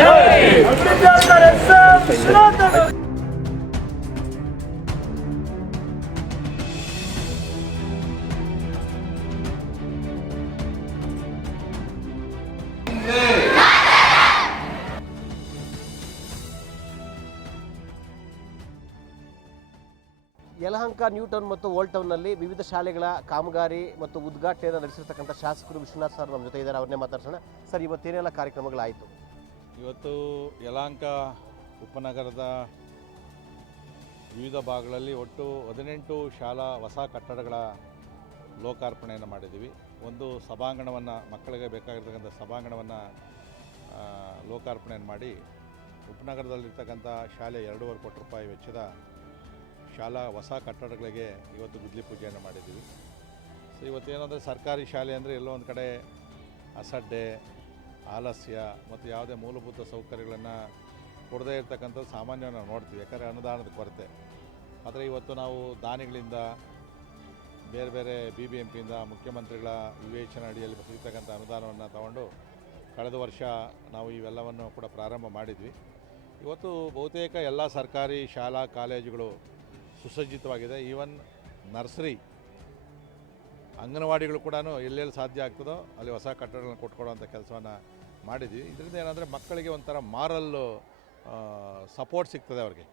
ಜೈ Yelahanka new town ಮತ್ತು old ಟೌನ್ನಲ್ಲಿ ವಿವಿಧ ಶಾಲೆಗಳ ಕಾಮಗಾರಿ ಮತ್ತು ಉದ್ಘಾಟನೆಯನ್ನು ನಡೆಸಿರ್ತಕ್ಕಂಥ ಶಾಸಕರು ವಿಶ್ವನಾಥ್ ಸರ್ ನಮ್ಮ ಜೊತೆ ಇದ್ದಾರೆ. ಅವ್ರನ್ನೇ ಮಾತಾಡ್ಸೋಣ. ಸರ್, ಇವತ್ತೇನೆಲ್ಲ ಕಾರ್ಯಕ್ರಮಗಳಾಯಿತು? ಇವತ್ತು ಯಲಾಂಕ ಉಪನಗರದ ವಿವಿಧ ಭಾಗಗಳಲ್ಲಿ ಒಟ್ಟು ಹದಿನೆಂಟು ಶಾಲಾ ಹೊಸ ಕಟ್ಟಡಗಳ ಲೋಕಾರ್ಪಣೆಯನ್ನು ಮಾಡಿದ್ದೀವಿ. ಒಂದು ಸಭಾಂಗಣವನ್ನು, ಮಕ್ಕಳಿಗೆ ಬೇಕಾಗಿರ್ತಕ್ಕಂಥ ಸಭಾಂಗಣವನ್ನು ಲೋಕಾರ್ಪಣೆಯನ್ನು ಮಾಡಿ ಉಪನಗರದಲ್ಲಿರ್ತಕ್ಕಂಥ ಶಾಲೆ ಎರಡೂವರೆ ಕೋಟಿ ರೂಪಾಯಿ ವೆಚ್ಚದ ಶಾಲಾ ಹೊಸ ಕಟ್ಟಡಗಳಿಗೆ ಇವತ್ತು ಗುದ್ಲಿ ಪೂಜೆಯನ್ನು ಮಾಡಿದ್ದೀವಿ. ಸೊ ಇವತ್ತೇನಂದರೆ ಸರ್ಕಾರಿ ಶಾಲೆ ಅಂದರೆ ಎಲ್ಲೋ ಒಂದು ಕಡೆ ಅಸಡ್ಡೆ ಆಲಸ್ಯ ಮತ್ತು ಯಾವುದೇ ಮೂಲಭೂತ ಸೌಕರ್ಯಗಳನ್ನು ಕೊಡದೇ ಇರತಕ್ಕಂಥದ್ದು ಸಾಮಾನ್ಯವಾಗಿ ನಾವು ನೋಡ್ತೀವಿ, ಯಾಕಂದರೆ ಅನುದಾನದ ಕೊರತೆ. ಆದರೆ ಇವತ್ತು ನಾವು ದಾನಿಗಳಿಂದ, ಬೇರೆ ಬೇರೆ ಬಿ ಬಿ ಎಂ ಪಿಯಿಂದ ಮುಖ್ಯಮಂತ್ರಿಗಳ ವಿವೇಚನೆ ಅಡಿಯಲ್ಲಿ ಸಿಗ್ತಕ್ಕಂಥ ಅನುದಾನವನ್ನು ತಗೊಂಡು ಕಳೆದ ವರ್ಷ ನಾವು ಇವೆಲ್ಲವನ್ನು ಕೂಡ ಪ್ರಾರಂಭ ಮಾಡಿದ್ವಿ. ಇವತ್ತು ಬಹುತೇಕ ಎಲ್ಲ ಸರ್ಕಾರಿ ಶಾಲಾ ಕಾಲೇಜುಗಳು ಸುಸಜ್ಜಿತವಾಗಿದೆ. ಈವನ್ ನರ್ಸರಿ ಅಂಗನವಾಡಿಗಳು ಕೂಡ ಎಲ್ಲೆಲ್ಲಿ ಸಾಧ್ಯ ಆಗ್ತದೋ ಅಲ್ಲಿ ಹೊಸ ಕಟ್ಟಡಗಳನ್ನು ಕೊಟ್ಕೊಡುವಂಥ ಕೆಲಸವನ್ನು ಮಾಡಿದ್ವಿ. ಇದರಿಂದ ಏನಂದರೆ ಮಕ್ಕಳಿಗೆ ಒಂಥರ ಮಾರಲ್ ಸಪೋರ್ಟ್ ಸಿಗ್ತದೆ ಅವ್ರಿಗೆ.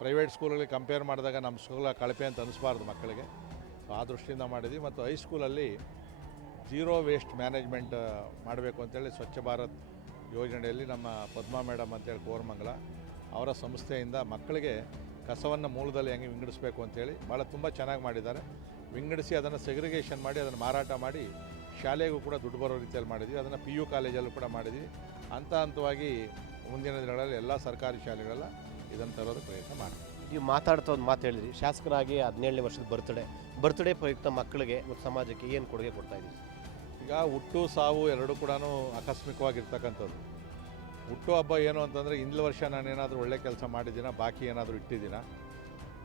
ಪ್ರೈವೇಟ್ ಸ್ಕೂಲ್ಗಳಿಗೆ ಕಂಪೇರ್ ಮಾಡಿದಾಗ ನಮ್ಮ ಸ್ಕೂಲ ಕಳಪೆ ಅಂತ ಅನಿಸ್ಬಾರ್ದು ಮಕ್ಕಳಿಗೆ. ಸೊ ಆ ದೃಷ್ಟಿಯಿಂದ ಮಾಡಿದ್ವಿ. ಮತ್ತು ಹೈಸ್ಕೂಲಲ್ಲಿ ಜೀರೋ ವೇಸ್ಟ್ ಮ್ಯಾನೇಜ್ಮೆಂಟ್ ಮಾಡಬೇಕು ಅಂತೇಳಿ ಸ್ವಚ್ಛ ಭಾರತ್ ಯೋಜನೆಯಲ್ಲಿ ನಮ್ಮ ಪದ್ಮಾ ಮೇಡಮ್ ಅಂತೇಳಿ ಕೋರಮಂಗಲ ಅವರ ಸಂಸ್ಥೆಯಿಂದ ಮಕ್ಕಳಿಗೆ ಕಸವನ್ನು ಮೂಲದಲ್ಲಿ ಹೆಂಗೆ ವಿಂಗಡಿಸ್ಬೇಕು ಅಂತೇಳಿ ಭಾಳ ತುಂಬ ಚೆನ್ನಾಗಿ ಮಾಡಿದ್ದಾರೆ. ವಿಂಗಡಿಸಿ ಅದನ್ನು ಸೆಗ್ರಿಗೇಷನ್ ಮಾಡಿ ಅದನ್ನು ಮಾರಾಟ ಮಾಡಿ ಶಾಲೆಗೂ ಕೂಡ ದುಡ್ಡು ಬರೋ ರೀತಿಯಲ್ಲಿ ಮಾಡಿದ್ವಿ. ಅದನ್ನು ಪಿ ಯು ಕಾಲೇಜಲ್ಲೂ ಕೂಡ ಮಾಡಿದ್ವಿ. ಹಂತ ಹಂತವಾಗಿ ಮುಂದಿನ ದಿನಗಳಲ್ಲಿ ಎಲ್ಲ ಸರ್ಕಾರಿ ಶಾಲೆಗಳೆಲ್ಲ ಇದನ್ನು ತರೋದಕ್ಕೆ ಪ್ರಯತ್ನ ಮಾಡ್ತೀವಿ. ನೀವು ಮಾತಾಡ್ತಾ ಒಂದು ಮಾತು ಹೇಳಿದ್ರಿ. ಶಾಸಕರಾಗಿ ಹದಿನೇಳನೇ ವರ್ಷದ ಬರ್ತ್ಡೇ ಬರ್ತ್ಡೇ ಪ್ರಯುಕ್ತ ಮಕ್ಕಳಿಗೆ ಮತ್ತು ಸಮಾಜಕ್ಕೆ ಏನು ಕೊಡುಗೆ ಕೊಡ್ತಾ ಇದ್ದೀವಿ ಈಗ ಹುಟ್ಟು ಸಾವು ಎರಡೂ ಕೂಡ ಆಕಸ್ಮಿಕವಾಗಿರ್ತಕ್ಕಂಥದ್ದು. ಹುಟ್ಟು ಹಬ್ಬ ಏನು ಅಂತಂದರೆ, ಹಿಂದಿನ ವರ್ಷ ನಾನೇನಾದರೂ ಒಳ್ಳೆ ಕೆಲಸ ಮಾಡಿದ್ದೀನ, ಬಾಕಿ ಏನಾದರೂ ಇಟ್ಟಿದ್ದೀನ?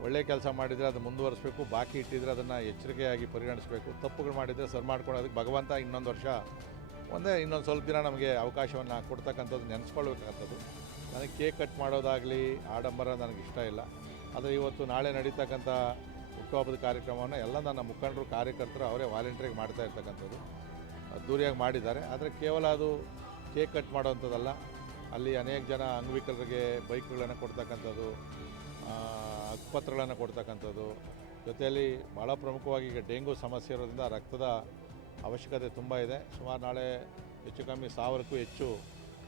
ಒಳ್ಳೆ ಕೆಲಸ ಮಾಡಿದರೆ ಅದು ಮುಂದುವರಿಸಬೇಕು, ಬಾಕಿ ಇಟ್ಟಿದ್ರೆ ಅದನ್ನು ಎಚ್ಚರಿಕೆಯಾಗಿ ಪರಿಗಣಿಸಬೇಕು. ತಪ್ಪುಗಳು ಮಾಡಿದರೆ ಸರಿ ಮಾಡ್ಕೊಳ್ಳೋದಕ್ಕೆ ಭಗವಂತ ಇನ್ನೊಂದು ವರ್ಷ, ಒಂದೇ ಇನ್ನೊಂದು ಸ್ವಲ್ಪ ದಿನ ನಮಗೆ ಅವಕಾಶವನ್ನು ಕೊಡ್ತಕ್ಕಂಥದ್ದು ನೆನೆಸ್ಕೊಳ್ಬೇಕಾಗ್ತದ್ದು ನನಗೆ ಕೇಕ್ ಕಟ್ ಮಾಡೋದಾಗಲಿ, ಆಡಂಬರ ನನಗೆ ಇಷ್ಟ ಇಲ್ಲ. ಆದರೆ ಇವತ್ತು ನಾಳೆ ನಡೀತಕ್ಕಂಥ ಹುಟ್ಟುಹಬ್ಬದ ಕಾರ್ಯಕ್ರಮವನ್ನು ಎಲ್ಲ ನನ್ನ ಮುಖಂಡರು, ಕಾರ್ಯಕರ್ತರು ಅವರೇ ವಾಲಂಟಿಯರ್ಗೆ ಮಾಡ್ತಾ ಇರ್ತಕ್ಕಂಥದ್ದು. ಅದ್ದೂರಿಯಾಗಿ ಮಾಡಿದ್ದಾರೆ. ಆದರೆ ಕೇವಲ ಅದು ಕೇಕ್ ಕಟ್ ಮಾಡೋವಂಥದ್ದಲ್ಲ ಅಲ್ಲಿ ಅನೇಕ ಜನ ಅಂಗವಿಕಲರಿಗೆ ಬೈಕ್ಗಳನ್ನು ಕೊಡ್ತಕ್ಕಂಥದ್ದು ಹಕ್ಕುಪತ್ರಗಳನ್ನು ಕೊಡ್ತಕ್ಕಂಥದ್ದು, ಜೊತೆಯಲ್ಲಿ ಭಾಳ ಪ್ರಮುಖವಾಗಿ ಈಗ ಡೆಂಗು ಸಮಸ್ಯೆ ಇರೋದ್ರಿಂದ ರಕ್ತದ ಅವಶ್ಯಕತೆ ತುಂಬ ಇದೆ. ಸುಮಾರು ನಾಳೆ ಹೆಚ್ಚು ಕಮ್ಮಿ ಸಾವಿರಕ್ಕೂ ಹೆಚ್ಚು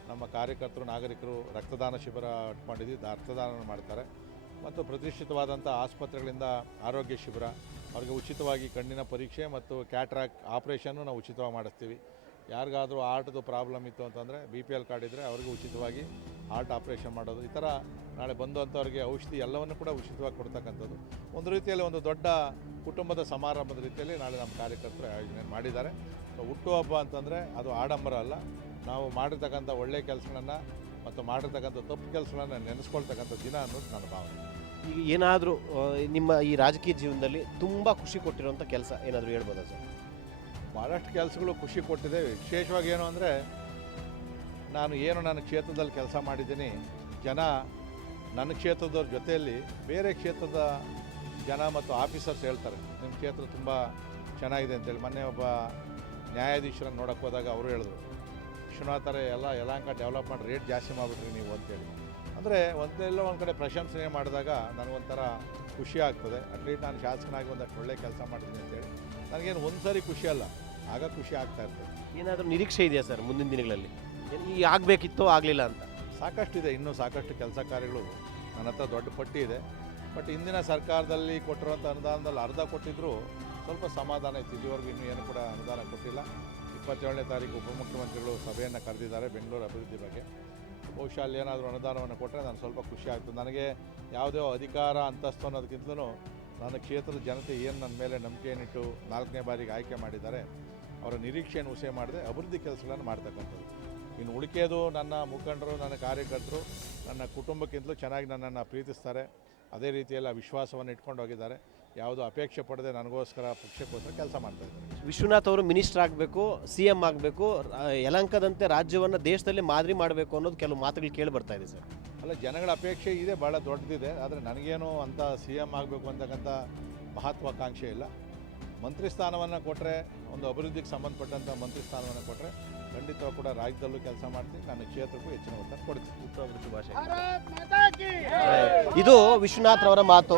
ನಮ್ಮ ಕಾರ್ಯಕರ್ತರು, ನಾಗರಿಕರು ರಕ್ತದಾನ ಶಿಬಿರ ಇಟ್ಕೊಂಡಿದ್ವಿ ದ- ರಕ್ತದಾನ ಮಾಡ್ತಾರೆ. ಮತ್ತು ಪ್ರತಿಷ್ಠಿತವಾದಂಥ ಆಸ್ಪತ್ರೆಗಳಿಂದ ಆರೋಗ್ಯ ಶಿಬಿರ, ಅವ್ರಿಗೆ ಉಚಿತವಾಗಿ ಕಣ್ಣಿನ ಪರೀಕ್ಷೆ ಮತ್ತು ಕ್ಯಾಟ್ರಾಕ್ ಆಪ್ರೇಷನ್ನು ನಾವು ಉಚಿತವಾಗಿ ಮಾಡಿಸ್ತೀವಿ. ಯಾರಿಗಾದರೂ ಹಾರ್ಟ್ದು ಪ್ರಾಬ್ಲಮ್ ಇತ್ತು ಅಂತಂದರೆ ಬಿ ಪಿ ಎಲ್ ಕಾರ್ಡ್ ಇದ್ದರೆ ಅವ್ರಿಗೆ ಉಚಿತವಾಗಿ ಹಾರ್ಟ್ ಆಪ್ರೇಷನ್ ಮಾಡೋದು. ಈ ಥರ ನಾಳೆ ಬಂದಂಥವ್ರಿಗೆ ಔಷಧಿ ಎಲ್ಲವನ್ನು ಕೂಡ ಉಚಿತವಾಗಿ ಕೊಡ್ತಕ್ಕಂಥದ್ದು. ಒಂದು ರೀತಿಯಲ್ಲಿ ಒಂದು ದೊಡ್ಡ ಕುಟುಂಬದ ಸಮಾರಂಭದ ರೀತಿಯಲ್ಲಿ ನಾಳೆ ನಮ್ಮ ಕಾರ್ಯಕರ್ತರು ಆಯೋಜನೆ ಮಾಡಿದ್ದಾರೆ. ಸೊ ಹುಟ್ಟುಹಬ್ಬ ಅಂತಂದರೆ ಅದು ಆಡಂಬರ ಅಲ್ಲ. ನಾವು ಮಾಡಿರ್ತಕ್ಕಂಥ ಒಳ್ಳೆಯ ಕೆಲಸಗಳನ್ನು ಮತ್ತು ಮಾಡಿರ್ತಕ್ಕಂಥ ತಪ್ಪು ಕೆಲಸಗಳನ್ನು ನೆನೆಸ್ಕೊಳ್ತಕ್ಕಂಥ ದಿನ ಅನ್ನೋದು ನನ್ನ ಭಾವನೆ. ಈಗ ಏನಾದರೂ ನಿಮ್ಮ ಈ ರಾಜಕೀಯ ಜೀವನದಲ್ಲಿ ತುಂಬ ಖುಷಿ ಕೊಟ್ಟಿರುವಂಥ ಕೆಲಸ ಏನಾದರೂ ಹೇಳ್ಬೋದಾ ಸರ್? ಭಾಳಷ್ಟು ಕೆಲಸಗಳು ಖುಷಿ ಕೊಟ್ಟಿದೆ. ವಿಶೇಷವಾಗಿ ಏನು ಅಂದರೆ, ನಾನು ಏನು ನನ್ನ ಕ್ಷೇತ್ರದಲ್ಲಿ ಕೆಲಸ ಮಾಡಿದ್ದೀನಿ, ಜನ ನನ್ನ ಕ್ಷೇತ್ರದವ್ರ ಜೊತೆಯಲ್ಲಿ ಬೇರೆ ಕ್ಷೇತ್ರದ ಜನ ಮತ್ತು ಆಫೀಸರ್ಸ್ ಹೇಳ್ತಾರೆ ನಿಮ್ಮ ಕ್ಷೇತ್ರ ತುಂಬ ಚೆನ್ನಾಗಿದೆ ಅಂತೇಳಿ. ಮೊನ್ನೆ ಒಬ್ಬ ನ್ಯಾಯಾಧೀಶರನ್ನು ನೋಡೋಕ್ಕೆ ಹೋದಾಗ ಅವರು ಹೇಳಿದ್ರು ವಿಶ್ವನಾಥರೇ ಎಲ್ಲ ಯಲಾಂಕ ಡೆವಲಪ್ಮೆಂಟ್ ರೇಟ್ ಜಾಸ್ತಿ ಮಾಡಿಬಿಟ್ರಿ ನೀವು ಅಂತೇಳಿ. ಅಂದರೆ ಒಂದೆಲ್ಲ ಒಂದು ಕಡೆ ಪ್ರಶಂಸನೆ ಮಾಡಿದಾಗ ನನಗೊಂಥರ ಖುಷಿ ಆಗ್ತದೆ. ಅಟ್ಲೀಸ್ಟ್ ನಾನು ಶಾಸಕನಾಗಿ ಒಂದಷ್ಟು ಒಳ್ಳೆ ಕೆಲಸ ಮಾಡ್ತೀನಿ ಅಂತೇಳಿ. ನನಗೇನು ಒಂದು ಸಾರಿ ಖುಷಿ ಅಲ್ಲ. ಆಗ ಖುಷಿ ಆಗ್ತಾ ಇರ್ತದೆ. ಏನಾದರೂ ನಿರೀಕ್ಷೆ ಇದೆಯಾ ಸರ್ ಮುಂದಿನ ದಿನಗಳಲ್ಲಿ? ಈ ಆಗಬೇಕಿತ್ತು ಆಗಲಿಲ್ಲ ಅಂತ? ಸಾಕಷ್ಟಿದೆ ಇನ್ನೂ ಸಾಕಷ್ಟು ಕೆಲಸ ಕಾರ್ಯಗಳು ನನ್ನ ಹತ್ರ ದೊಡ್ಡ ಪಟ್ಟಿ ಇದೆ. ಬಟ್ ಇಂದಿನ ಸರ್ಕಾರದಲ್ಲಿ ಕೊಟ್ಟಿರುವಂಥ ಅನುದಾನದಲ್ಲಿ ಅರ್ಧ ಕೊಟ್ಟಿದ್ದರೂ ಸ್ವಲ್ಪ ಸಮಾಧಾನ ಇತ್ತು. ಇದುವರೆಗೂ ಇನ್ನೂ ಏನು ಕೂಡ ಅನುದಾನ ಕೊಟ್ಟಿಲ್ಲ. ಇಪ್ಪತ್ತೇಳನೇ ತಾರೀಕು ಉಪಮುಖ್ಯಮಂತ್ರಿಗಳು ಸಭೆಯನ್ನು ಕರೆದಿದ್ದಾರೆ ಬೆಂಗಳೂರು ಅಭಿವೃದ್ಧಿ ಬಗ್ಗೆ. ಬಹುಶಃ ಅಲ್ಲಿ ಏನಾದರೂ ಅನುದಾನವನ್ನು ಕೊಟ್ಟರೆ ನಾನು ಸ್ವಲ್ಪ ಖುಷಿ ಆಗ್ತದೆ. ನನಗೆ ಯಾವುದೇ ಅಧಿಕಾರ ಅಂತಸ್ತು ಅನ್ನೋದಕ್ಕಿಂತಲೂ ನನ್ನ ಕ್ಷೇತ್ರದ ಜನತೆ ಏನು ನನ್ನ ಮೇಲೆ ನಂಬಿಕೆಯನ್ನಿಟ್ಟು ನಾಲ್ಕನೇ ಬಾರಿಗೆ ಆಯ್ಕೆ ಮಾಡಿದ್ದಾರೆ ಅವರ ನಿರೀಕ್ಷೆಯನ್ನು ಹುಸೆ ಮಾಡದೆ. ಅಭಿವೃದ್ಧಿ ಕೆಲಸಗಳನ್ನು ಮಾಡ್ತಕ್ಕಂಥದ್ದು ಇನ್ನು ಉಳಿಕೆದು ನನ್ನ ಮುಖಂಡರು ನನ್ನ ಕಾರ್ಯಕರ್ತರು ನನ್ನ ಕುಟುಂಬಕ್ಕಿಂತಲೂ ಚೆನ್ನಾಗಿ ನನ್ನನ್ನು ಪ್ರೀತಿಸ್ತಾರೆ. ಅದೇ ರೀತಿಯೆಲ್ಲ ವಿಶ್ವಾಸವನ್ನು ಇಟ್ಕೊಂಡು ಹೋಗಿದ್ದಾರೆ. ಯಾವುದು ಅಪೇಕ್ಷೆ ಪಡದೆ ನನಗೋಸ್ಕರ ಪಕ್ಷಕ್ಕೋಸ್ಕರ ಕೆಲಸ ಮಾಡ್ತಾ ಇದ್ದಾರೆ. ವಿಶ್ವನಾಥ್ ಅವರು ಮಿನಿಸ್ಟರ್ ಆಗಬೇಕು ಸಿ ಎಂ ಆಗಬೇಕು ಯಲಂಕದಂತೆ ರಾಜ್ಯವನ್ನು ದೇಶದಲ್ಲಿ ಮಾದರಿ ಮಾಡಬೇಕು ಅನ್ನೋದು ಕೆಲವು ಮಾತುಗಳು ಕೇಳಿ ಬರ್ತಾ ಇದೆ ಸರ್. ಅಲ್ಲ ಜನಗಳ ಅಪೇಕ್ಷೆ ಇದೆ ಭಾಳ ದೊಡ್ಡದಿದೆ. ಆದರೆ ನನಗೇನು ಅಂತ ಸಿ ಎಂ ಆಗಬೇಕು ಅಂತಕ್ಕಂಥ ಮಹತ್ವಾಕಾಂಕ್ಷೆ ಇಲ್ಲ. ಮಂತ್ರಿ ಸ್ಥಾನವನ್ನು ಕೊಟ್ಟರೆ ಒಂದು ಅಭಿವೃದ್ಧಿಗೆ ಸಂಬಂಧಪಟ್ಟಂಥ ಮಂತ್ರಿ ಸ್ಥಾನವನ್ನು ಕೊಟ್ಟರೆ ಖಂಡಿತವಾಗಿ ಕೂಡ ರಾಜ್ಯದಲ್ಲೂ ಕೆಲಸ ಮಾಡ್ತೀನಿ ನನ್ನ ಕ್ಷೇತ್ರಕ್ಕೂ ಹೆಚ್ಚಿನ ಒತ್ತಡ ಕೊಡ್ತೀನಿ ಮಾತಾ ಕಿ ಇದು ವಿಶ್ವನಾಥ್ ಅವರ ಮಾತು.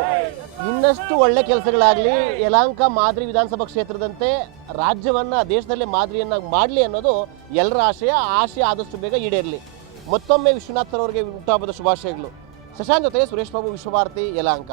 ಇನ್ನಷ್ಟು ಒಳ್ಳೆ ಕೆಲಸಗಳಾಗಲಿ ಯಲಾಂಕ ಮಾದರಿ ವಿಧಾನಸಭಾ ಕ್ಷೇತ್ರದಂತೆ ರಾಜ್ಯವನ್ನು ದೇಶದಲ್ಲೇ ಮಾದರಿಯನ್ನಾಗಿ ಮಾಡಲಿ ಅನ್ನೋದು ಎಲ್ಲರ ಆಶಯ. ಆಶಯ ಆದಷ್ಟು ಬೇಗ ಈಡೇರಲಿ. ಮತ್ತೊಮ್ಮೆ ವಿಶ್ವನಾಥ್ ಅವರಿಗೆ ಹುಟ್ಟುಹಬ್ಬದ ಶುಭಾಶಯಗಳು. ಶಶಾಂಕ್ ಜೊತೆ ಸುರೇಶ್ ಬಾಬು ವಿಶ್ವಭಾರತಿ ಯಲಾಂಕ